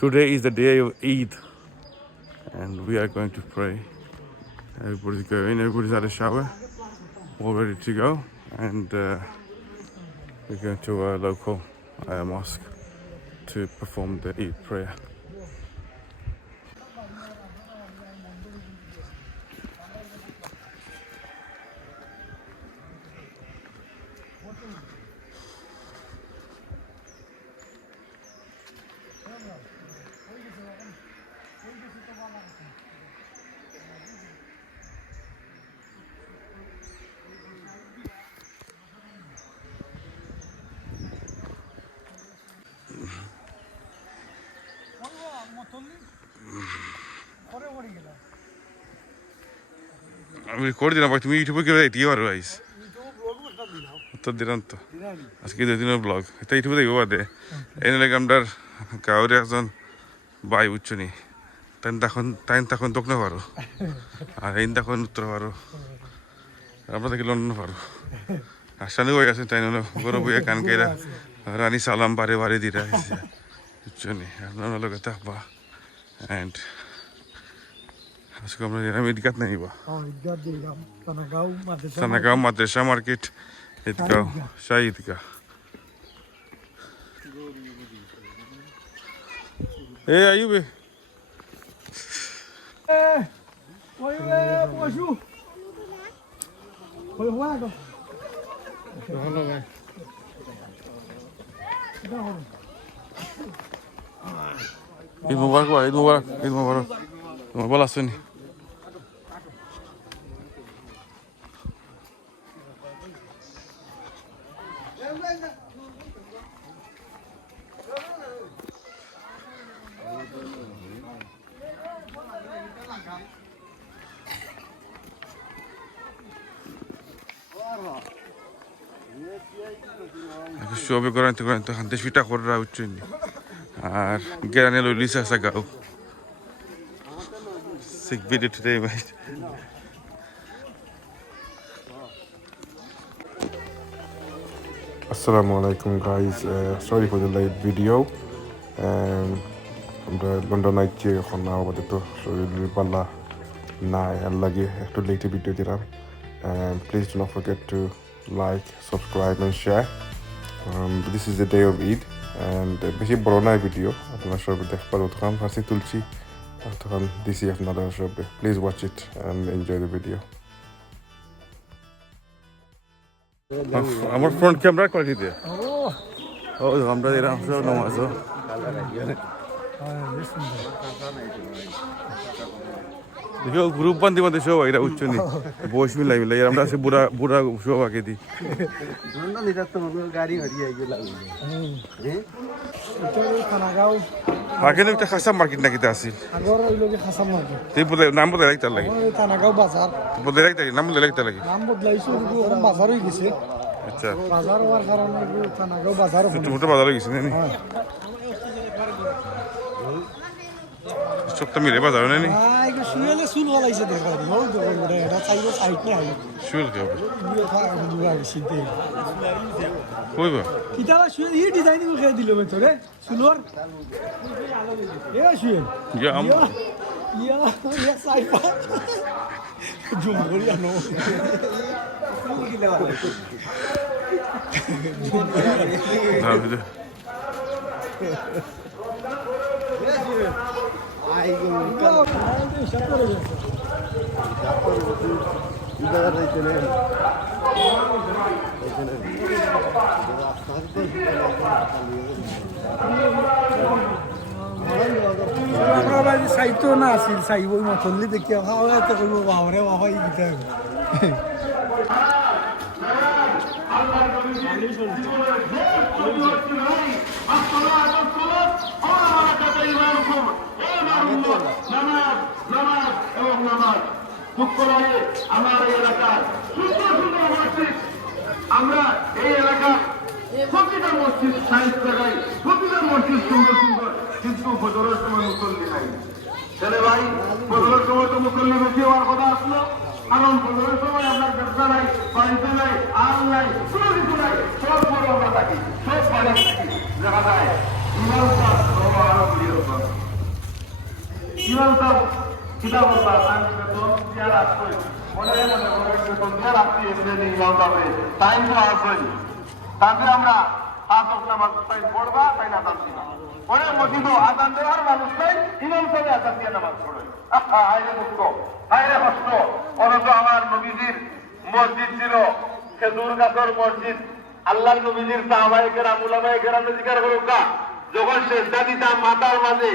Today is the day of Eid, and we are going to pray. Everybody's going, everybody's had a shower, all ready to go, and we're going to a local mosque to perform the Eid prayer. আমি করে দিলাম ভাই, তুমি ইউটিউবে কেউ দেখতে পারো guys, উত্তর দিলাম তো আজকে 2 দিনের ব্লগ এটা ইউটিউবে দেখবো বাদে এনে লাগে আমরার গাঁয়ের একজন ভাই বুঝছো নি, তাই তখন দক্ষিণ পারো আর এই তখন উত্তর পারো, আমরা দেখি লন্ডন পারো আসানি হয়ে গেছে তাই গরম বইয়া কান কেরা রানী সালাম বারে বারে দিরা বুঝছো নি, আপনার লোক থাকবা অ্যান্ড আজকে আমরা এরকম ঈদগাহ নেই বা সানাগাঁও মাদ্রাসা মার্কেট ঈদগাঁও শাহী ঈদগাহ। এ আইবে ঈদ মুবারক, ঈদ মুবারক, ঈদ মুবারক, তোমার ভালো আছো নি? সবে করাইতে করাইতে হাতে ফিটা করে উঠছে আর গেরানে লইলিস আসা গাও sick video today, mate. Assalamu alaikum guys, sorry for the late video. আমরা লন্ডন আইছি এখন আপাতত শরীর পাল্লা নাই আর লাগে একটু লেটে ভিডিও দিলাম। Please do not forget to like, subscribe and share. This is the day of Eid and বেশি বড় নাই ভিডিও, আপনারা সবাই দেখবার তখন হাসি তুলছি তখন দিছি আপনারা সবাই। Please watch it and enjoy the video. আমার ফ্রন্ট ক্যামেরা কোয়ালিটি দিয়ে ও আমরা এরকম সব নামাজ দেখো গ্রুপ বান্ধি বান্ধে সব এটা উচ্চ নি বস মিলাই মিলাই আমরা আছে বুড়া বুড়া সব আগে দিই মার্কেট একটা খাসা মার্কেট নাকি আছিল তুই বলে নাম বলে রাখতে লাগে থানাগাঁও বাজার বলে রাখতে নাম বলে রাখতে লাগে নাম বদলাইছো বাজার হয়ে গেছে। আচ্ছা বাজার হওয়ার কারণে থানাগাঁও বাজার ছোট বাজার হয়ে গেছে নাকি সব তো মিলে বাজার নাকি শুয়েলে চুল গলাইছে দেখা এটা চাইব সাইড নে আই শুল কে সিদ্ধে কইবা কিতাবা শুয়ে ই ডিজাইন করে দিল মে তোরে চুলর এ শুয়ে ইয়া আম ইয়া ইয়া সাইফা জুমগরিয়া নো না বুঝে আই গো শাকরে ইদার রাইতে নে সাইতো না আছিল চাইব মতলি দেখি খাওয়া তো করবো বাবরে বাবা ই গীতা আমার এলাকার সুন্দর সুন্দর মসজিদ, আমরা এই এলাকার প্রতিটা মসজিদ সাইজ জায়গায় প্রতিটা মসজিদ সুন্দর সুন্দর, কিন্তু বদলের সময় মুসল্লি নাই। ছেলে ভাই বদলের সময় তো মুসল্লি বেশি হওয়ার কথা আসলো, কারণ বদলের সময় আপনার ব্যবসা নাই, বাড়িতে নাই, আর নাই, কোনো কিছু নাই, সব বড় আমরা থাকি, সব বাড়ি থাকি, দেখা যায় ইমানদার আরো প্রিয় ইমাম সাহেব কিতাব বলতা টাইম বেতন দিয়া রাখছই মনে বেতন দিয়া রাখছি এমনি ইমাম সাহেব টাইম তো আসেনি তাতে আমরা 5 ওয়াক্ত নামাজ টাইম পড়বা তাই না জানছি না পরে মসজিদ আযান দেওয়ার মানুষ নাই ইমাম সাহেব আযান দিয়ে নামাজ পড়ে হায়রে দুঃখ হায়রে কষ্ট অথচ আমার নবীজির মসজিদ ছিল খেজুর গাছের মসজিদ আল্লাহর নবীজির সাহাবায়ে কেরাম উলামায়ে কেরাম জিকির করুকা যখন সেজদা দিতাম মাথার মাঝে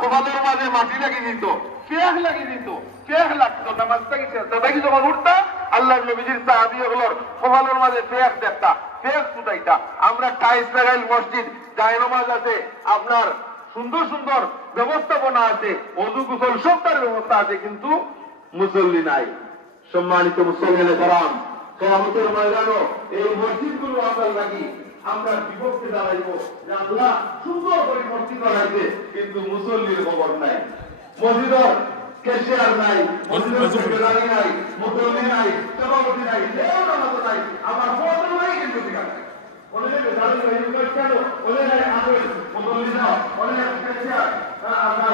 কপালের মাঝে মাটি লাগিয়ে দিত ফেক লাগিয়ে দিত ফেক লাগতো নামাজটা কি সেজদাটা কি যখন উঠতা আল্লাহর নবীজির সাহাবীগুলোর কপালের মাঝে ফেক দেখতা ফেক ফুটাইতা আমরা টাইলস লাগাইল মসজিদ জায়নামাজ আছে আপনার সুন্দর সুন্দর ব্যবস্থাপনা আছে ওযু গোসল সবটার ব্যবস্থা আছে কিন্তু মুসল্লি নাই সম্মানিত মুসল্লিনে کرام কিয়ামতের ময়দানে এই মসজিদগুলো আল্লাহর লাগি আমরা বিপক্ষে দাঁড়াইবো যে আল্লাহ সুন্দর করে মসজিদ বানাইছে কিন্তু মুসল্লির খবর নাই মসজিদের ক্যাশিয়ার নাই মসজিদের সেক্রেটারি নাই মুসল্লি নাই সভাপতি নাই কেউ নামাজ নাই আমার ফটো নাই কিন্তু ঠিক আছে বলে যে দাঁড়িয়ে ইউনিট কেন বলে যে আগে মুসল্লি না বলে যে ক্যাশিয়ার আপনার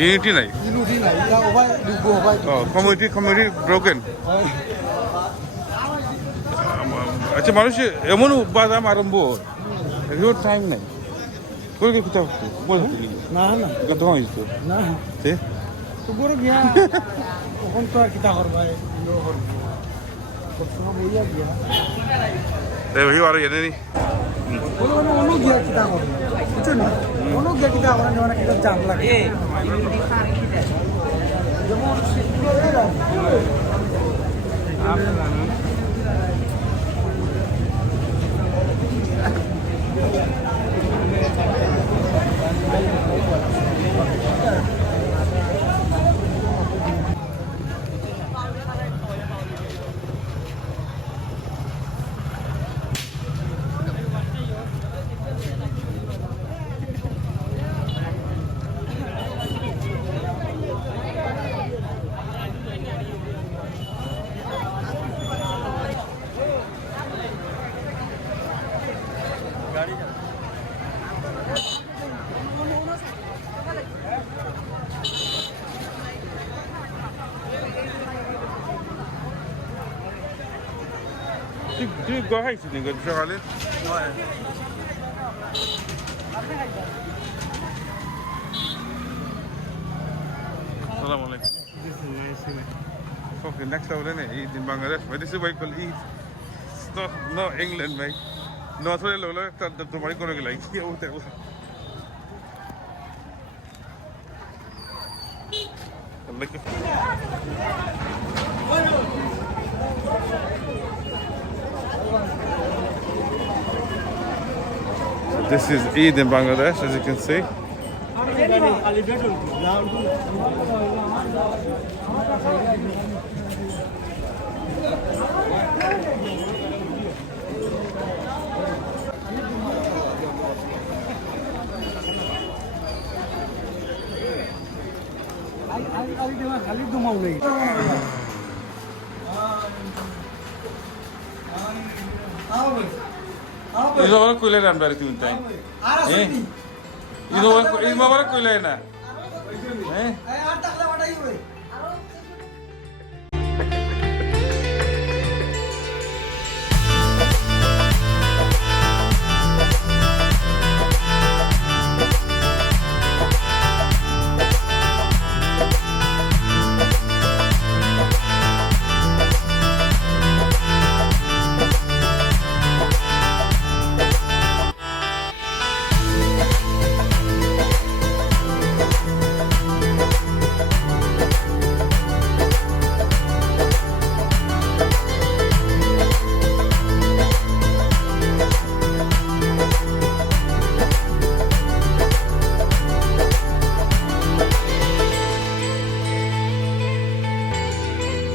ইউনিটি নাই কমিউনিটি ব্রোকেন আচ্ছা মানুষ এমন বাদাম আরম্ভ এগুলোর টাইম নাই কই কই কোথাও বল না না কত হইতো না তে তো বড় গিয়া কখন তো আর কিতা করবা ইলো করব কতক্ষণ বইয়া গিয়া তাই ভাই আর এনে নি বলো না অন্য গিয়া কিতা করব বুঝছো না অন্য গিয়া কিতা আমরা না কিতা জাম লাগে যেমন শিখলো এরা আপনি জানেন Du går hit till dig, Charlie. Assalamu alaikum. Fucking next level, isn't it? Eid in Bangladesh. But this is why you call Eid. It's not England, mate. No, it's really low. The money going to like, yeah, what the hell? This is Eid in Bangladesh, as you can see. Ini orang kuliah dan dari tim time. Ini orang kuliah na. হ্যাঁ